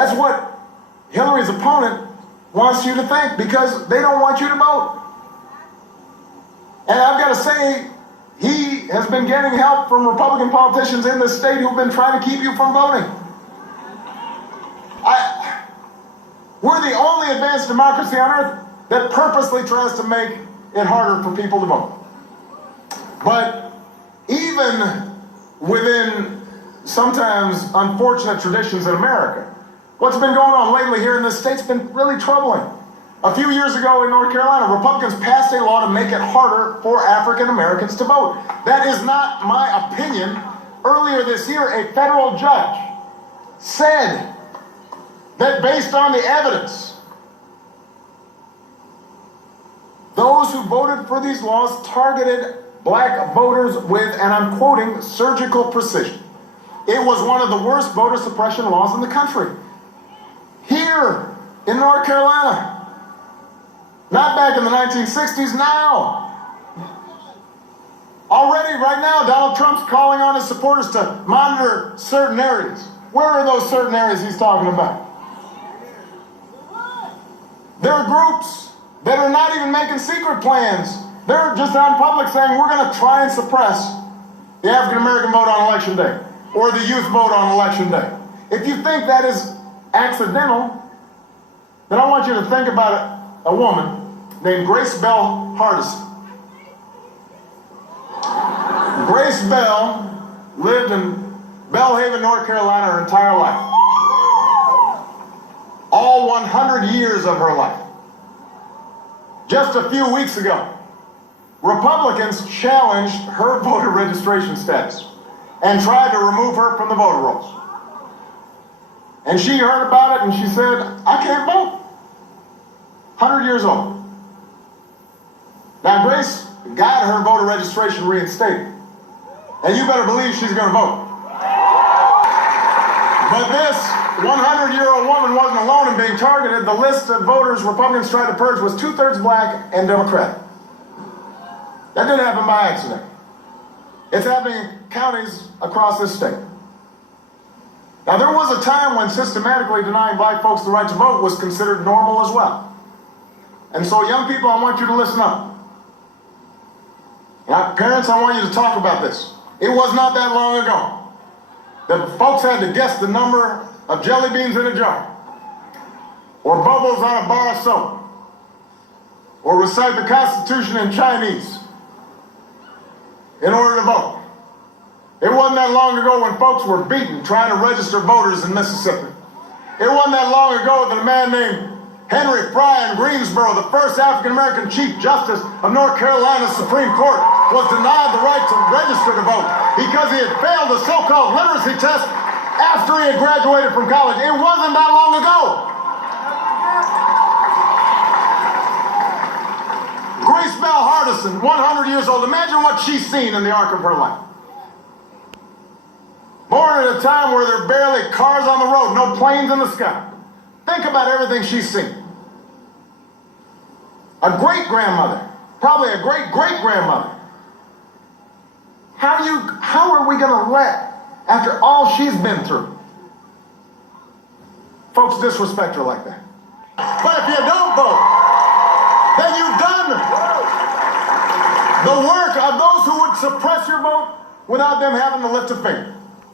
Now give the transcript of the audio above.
That's what Hillary's opponent wants you to think, because they don't want you to vote. And I've got to say, he has been getting help from Republican politicians in this state who've been trying to keep you from voting. We're the only advanced democracy on earth that purposely tries to make it harder for people to vote. But even within sometimes unfortunate traditions in America, what's been going on lately here in this state's been really troubling. A few years ago in North Carolina, Republicans passed a law to make it harder for African Americans to vote. That is not my opinion. Earlier this year, a federal judge said that based on the evidence, those who voted for these laws targeted black voters with, and I'm quoting, surgical precision. It was one of the worst voter suppression laws in the country. Here in North Carolina. Not back in the 1960s, now. Already, right now, Donald Trump's calling on his supporters to monitor certain areas. Where are those certain areas he's talking about? There are groups that are not even making secret plans. They're just on public saying, we're going to try and suppress the African American vote on Election Day, or the youth vote on Election Day. If you think that is accidental, then I want you to think about a woman named Grace Bell Hardison. Grace Bell lived in Belhaven, North Carolina her entire life. All 100 years of her life. Just a few weeks ago, Republicans challenged her voter registration status and tried to remove her from the voter rolls. And she heard about it and she said, I can't vote. 100 years old. Now Grace got her voter registration reinstated. And you better believe she's going to vote. But this 100-year-old woman wasn't alone in being targeted. The list of voters Republicans tried to purge was 2/3 black and Democratic. That didn't happen by accident. It's happening in counties across this state. Now, there was a time when systematically denying black folks the right to vote was considered normal as well. And so, young people, I want you to listen up. Now, parents, I want you to talk about this. It was not that long ago that folks had to guess the number of jelly beans in a jar, or bubbles on a bar of soap, or recite the Constitution in Chinese in order to vote. It wasn't that long ago when folks were beaten trying to register voters in Mississippi. It wasn't that long ago that a man named Henry Fry in Greensboro, the first African-American Chief Justice of North Carolina's Supreme Court, was denied the right to register to vote because he had failed the so-called literacy test after he had graduated from college. It wasn't that long ago. Grace Bell Hardison, 100 years old. Imagine what she's seen in the arc of her life. Born at a time where there are barely cars on the road, no planes in the sky. Think about everything she's seen. A great-grandmother, probably a great-great-grandmother. How are we going to let, after all she's been through, folks disrespect her like that? But if you don't vote, then you've done the work of those who would suppress your vote without them having to lift a finger.